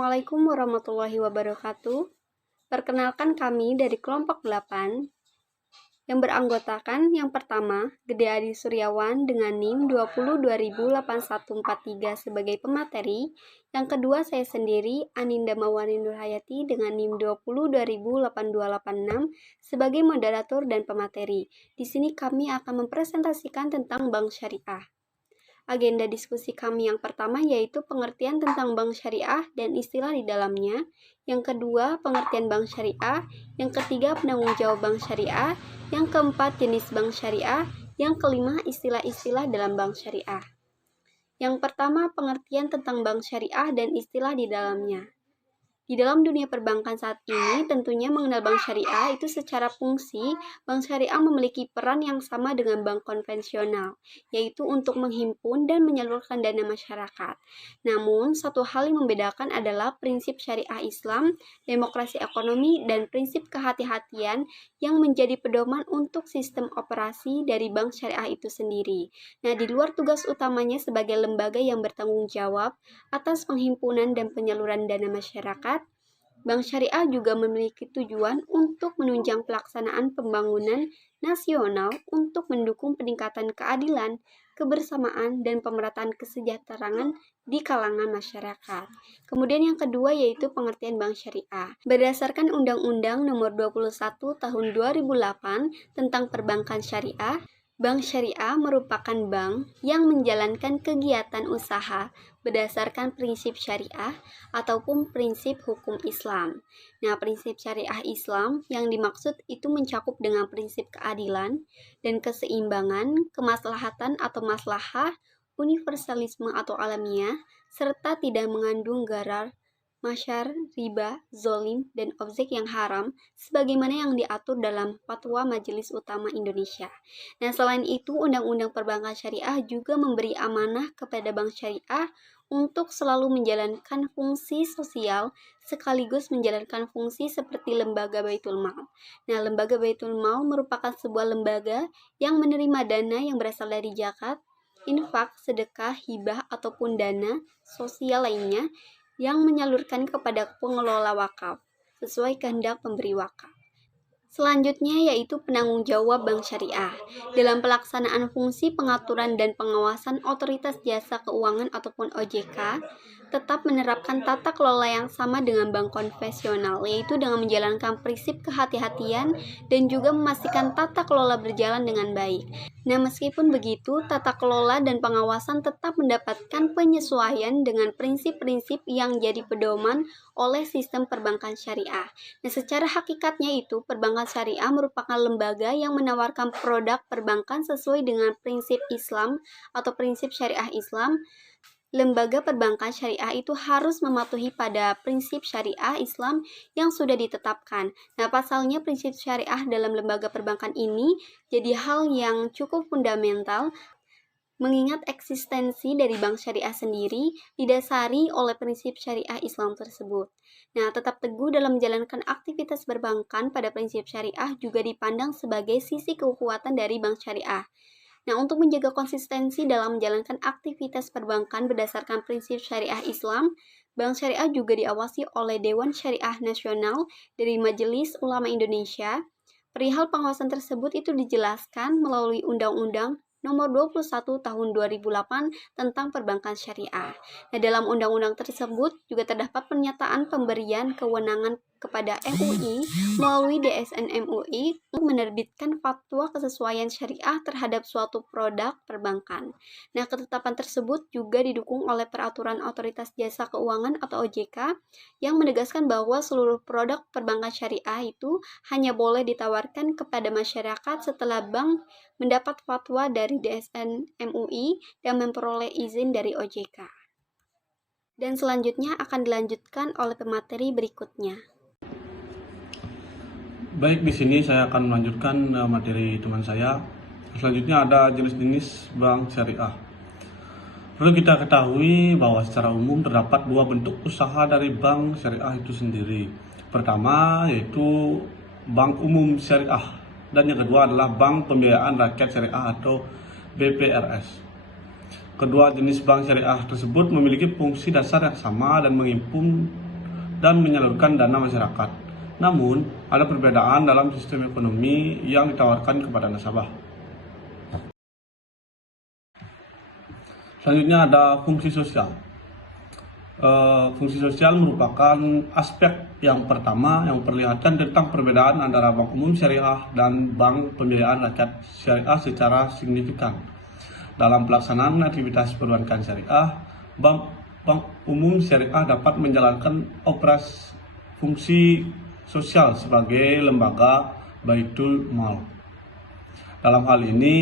Assalamualaikum warahmatullahi wabarakatuh. Perkenalkan kami dari kelompok 8 yang beranggotakan yang pertama, Gede Adi Suryawan dengan NIM 20.208143 sebagai pemateri. Yang kedua, saya sendiri, Aninda Mawani Nurhayati dengan NIM 20.208286 sebagai moderator dan pemateri. Di sini kami akan mempresentasikan tentang Bank Syariah. Agenda diskusi kami yang pertama yaitu pengertian tentang bank syariah dan istilah di dalamnya. Yang kedua, pengertian bank syariah. Yang ketiga, penanggung jawab bank syariah. Yang keempat, jenis bank syariah. Yang kelima, istilah-istilah dalam bank syariah. Yang pertama, pengertian tentang bank syariah dan istilah di dalamnya. Di dalam dunia perbankan saat ini, tentunya mengenal bank syariah itu secara fungsi, bank syariah memiliki peran yang sama dengan bank konvensional, yaitu untuk menghimpun dan menyalurkan dana masyarakat. Namun, satu hal yang membedakan adalah prinsip syariah Islam, demokrasi ekonomi, dan prinsip kehati-hatian yang menjadi pedoman untuk sistem operasi dari bank syariah itu sendiri. Nah, di luar tugas utamanya sebagai lembaga yang bertanggung jawab atas penghimpunan dan penyaluran dana masyarakat, Bank Syariah juga memiliki tujuan untuk menunjang pelaksanaan pembangunan nasional untuk mendukung peningkatan keadilan, kebersamaan, dan pemerataan kesejahteraan di kalangan masyarakat. Kemudian yang kedua yaitu pengertian Bank Syariah. Berdasarkan Undang-Undang Nomor 21 Tahun 2008 tentang Perbankan Syariah, Bank Syariah merupakan bank yang menjalankan kegiatan usaha berdasarkan prinsip syariah ataupun prinsip hukum Islam. Nah, prinsip syariah Islam yang dimaksud itu mencakup dengan prinsip keadilan dan keseimbangan, kemaslahatan atau maslahah, universalisme atau alamiah, serta tidak mengandung gharar, masyar, riba, zolim, dan objek yang haram sebagaimana yang diatur dalam Fatwa Majelis Ulama Indonesia. Nah, selain itu, Undang-Undang Perbankan Syariah juga memberi amanah kepada Bank Syariah untuk selalu menjalankan fungsi sosial sekaligus menjalankan fungsi seperti lembaga Baitul Mal. Nah, lembaga Baitul Mal merupakan sebuah lembaga yang menerima dana yang berasal dari zakat, infak, sedekah, hibah, ataupun dana sosial lainnya yang menyalurkan kepada pengelola wakaf sesuai kehendak pemberi wakaf. Selanjutnya yaitu penanggung jawab Bank Syariah. Dalam pelaksanaan fungsi pengaturan dan pengawasan Otoritas Jasa Keuangan ataupun OJK, tetap menerapkan tata kelola yang sama dengan bank konvensional, yaitu dengan menjalankan prinsip kehati-hatian dan juga memastikan tata kelola berjalan dengan baik. Nah, meskipun begitu, tata kelola dan pengawasan tetap mendapatkan penyesuaian dengan prinsip-prinsip yang jadi pedoman oleh sistem perbankan syariah. Nah, secara hakikatnya itu, perbankan syariah merupakan lembaga yang menawarkan produk perbankan sesuai dengan prinsip Islam atau prinsip syariah Islam. Lembaga perbankan syariah itu harus mematuhi pada prinsip syariah Islam yang sudah ditetapkan. Nah, pasalnya prinsip syariah dalam lembaga perbankan ini jadi hal yang cukup fundamental mengingat eksistensi dari bank syariah sendiri didasari oleh prinsip syariah Islam tersebut. Nah, tetap teguh dalam menjalankan aktivitas perbankan pada prinsip syariah juga dipandang sebagai sisi kekuatan dari bank syariah. Nah, untuk menjaga konsistensi dalam menjalankan aktivitas perbankan berdasarkan prinsip syariah Islam, Bank Syariah juga diawasi oleh Dewan Syariah Nasional dari Majelis Ulama Indonesia. Perihal pengawasan tersebut itu dijelaskan melalui Undang-Undang Nomor 21 Tahun 2008 tentang Perbankan Syariah. Nah, dalam undang-undang tersebut juga terdapat pernyataan pemberian kewenangan kepada MUI melalui DSN MUI untuk menerbitkan fatwa kesesuaian syariah terhadap suatu produk perbankan. Nah, ketetapan tersebut juga didukung oleh Peraturan Otoritas Jasa Keuangan atau OJK yang menegaskan bahwa seluruh produk perbankan syariah itu hanya boleh ditawarkan kepada masyarakat setelah bank mendapat fatwa dari DSN MUI dan memperoleh izin dari OJK. Dan selanjutnya akan dilanjutkan oleh pemateri berikutnya. Baik, di sini saya akan melanjutkan materi teman saya. Selanjutnya ada jenis-jenis bank syariah. Perlu kita ketahui bahwa secara umum terdapat dua bentuk usaha dari bank syariah itu sendiri. Pertama yaitu bank umum syariah dan yang kedua adalah bank pembiayaan rakyat syariah atau BPRS. Kedua jenis bank syariah tersebut memiliki fungsi dasar yang sama dan menghimpun dan menyalurkan dana masyarakat. Namun, ada perbedaan dalam sistem ekonomi yang ditawarkan kepada nasabah. Selanjutnya ada fungsi sosial. Fungsi sosial merupakan aspek yang pertama yang memperlihatkan tentang perbedaan antara bank umum syariah dan bank pembiayaan rakyat syariah secara signifikan. Dalam pelaksanaan aktivitas perbankan syariah, bank umum syariah dapat menjalankan operasi fungsi sosial sebagai lembaga Baitul Mal. Dalam hal ini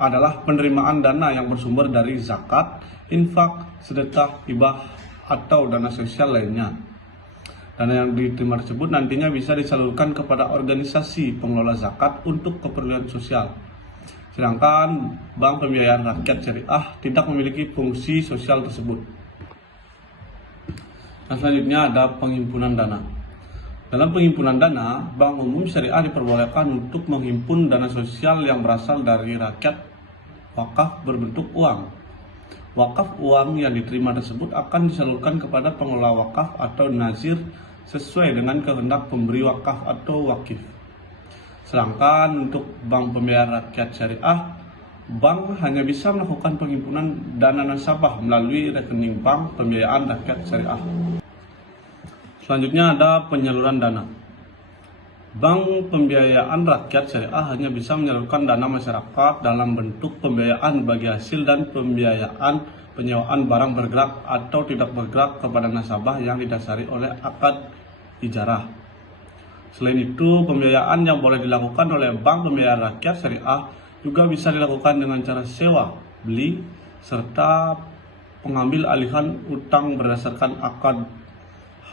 adalah penerimaan dana yang bersumber dari zakat, infak, sedekah, hibah, atau dana sosial lainnya. Dana yang diterima tersebut nantinya bisa disalurkan kepada organisasi pengelola zakat untuk keperluan sosial. Sedangkan bank pembiayaan rakyat syariah tidak memiliki fungsi sosial tersebut. Dan selanjutnya ada penghimpunan dana. Dalam penghimpunan dana, bank umum syariah diperbolehkan untuk menghimpun dana sosial yang berasal dari rakyat wakaf berbentuk uang. Wakaf uang yang diterima tersebut akan disalurkan kepada pengelola wakaf atau nazir sesuai dengan kehendak pemberi wakaf atau wakif. Sedangkan untuk bank pembiayaan rakyat syariah, bank hanya bisa melakukan penghimpunan dana nasabah melalui rekening bank pembiayaan rakyat syariah. Selanjutnya ada penyaluran dana. Bank pembiayaan rakyat syariah hanya bisa menyalurkan dana masyarakat dalam bentuk pembiayaan bagi hasil dan pembiayaan penyewaan barang bergerak atau tidak bergerak kepada nasabah yang didasari oleh akad ijarah. Selain itu, pembiayaan yang boleh dilakukan oleh bank pembiayaan rakyat syariah juga bisa dilakukan dengan cara sewa, beli, serta pengambil alihan utang berdasarkan akad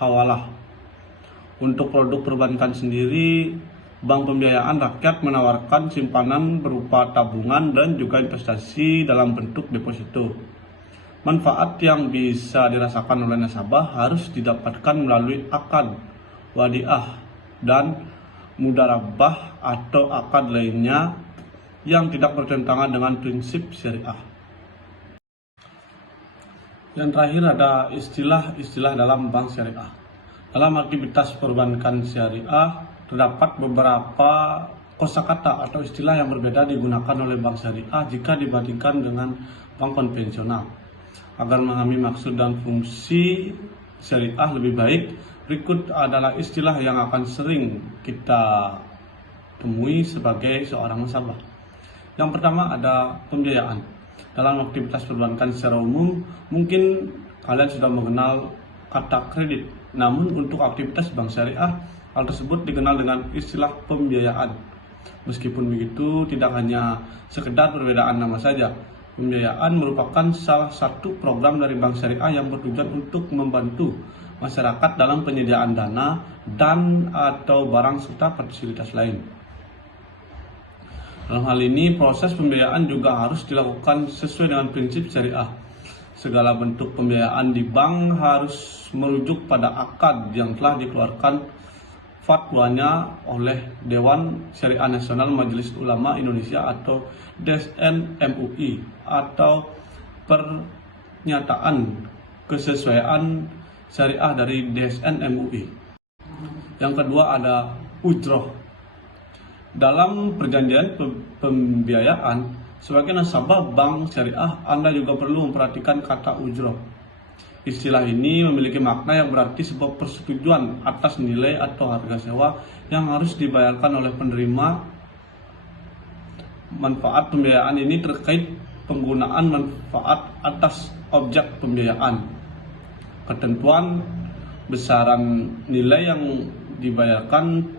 hawalah. Untuk produk perbankan sendiri, bank pembiayaan rakyat menawarkan simpanan berupa tabungan dan juga investasi dalam bentuk deposito. Manfaat yang bisa dirasakan oleh nasabah harus didapatkan melalui akad, wadiah, dan mudarabah atau akad lainnya yang tidak bertentangan dengan prinsip syariah. Yang terakhir ada istilah-istilah dalam bank syariah. Dalam aktivitas perbankan syariah, terdapat beberapa kosakata atau istilah yang berbeda digunakan oleh bank syariah jika dibandingkan dengan bank konvensional. Agar memahami maksud dan fungsi syariah lebih baik, berikut adalah istilah yang akan sering kita temui sebagai seorang nasabah. Yang pertama ada pembiayaan. Dalam aktivitas perbankan secara umum, mungkin kalian sudah mengenal kata kredit. Namun untuk aktivitas bank syariah, hal tersebut dikenal dengan istilah pembiayaan. Meskipun begitu, tidak hanya sekedar perbedaan nama saja. Pembiayaan merupakan salah satu program dari bank syariah yang bertujuan untuk membantu masyarakat dalam penyediaan dana dan atau barang serta fasilitas lain. Dalam hal ini, proses pembiayaan juga harus dilakukan sesuai dengan prinsip syariah. Segala bentuk pembiayaan di bank harus merujuk pada akad yang telah dikeluarkan fatwanya oleh Dewan Syariah Nasional Majelis Ulama Indonesia atau DSN MUI atau pernyataan kesesuaian syariah dari DSN MUI. Yang kedua ada ujroh. Dalam perjanjian pembiayaan sebagai nasabah bank syariah, Anda juga perlu memperhatikan kata ujroh. Istilah ini memiliki makna yang berarti sebuah persetujuan atas nilai atau harga sewa yang harus dibayarkan oleh penerima manfaat pembiayaan. Ini terkait penggunaan manfaat atas objek pembiayaan. Ketentuan besaran nilai yang dibayarkan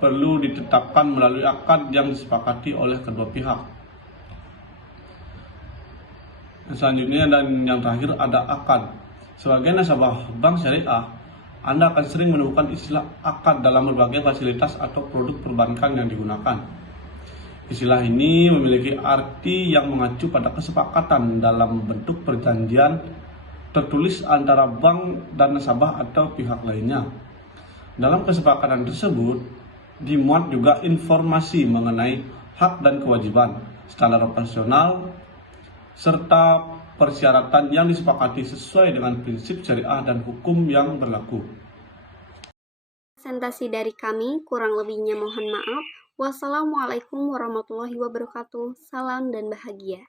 perlu ditetapkan melalui akad yang disepakati oleh kedua pihak. Selanjutnya dan yang terakhir ada akad. Sebagai nasabah bank syariah, Anda akan sering menemukan istilah akad dalam berbagai fasilitas atau produk perbankan yang digunakan. Istilah ini memiliki arti yang mengacu pada kesepakatan dalam bentuk perjanjian tertulis antara bank dan nasabah atau pihak lainnya. Dalam kesepakatan tersebut, dimuat juga informasi mengenai hak dan kewajiban, standar operasional, serta persyaratan yang disepakati sesuai dengan prinsip syariah dan hukum yang berlaku. presentasi dari kami, kurang lebihnya mohon maaf. Wassalamualaikum warahmatullahi wabarakatuh. Salam dan bahagia.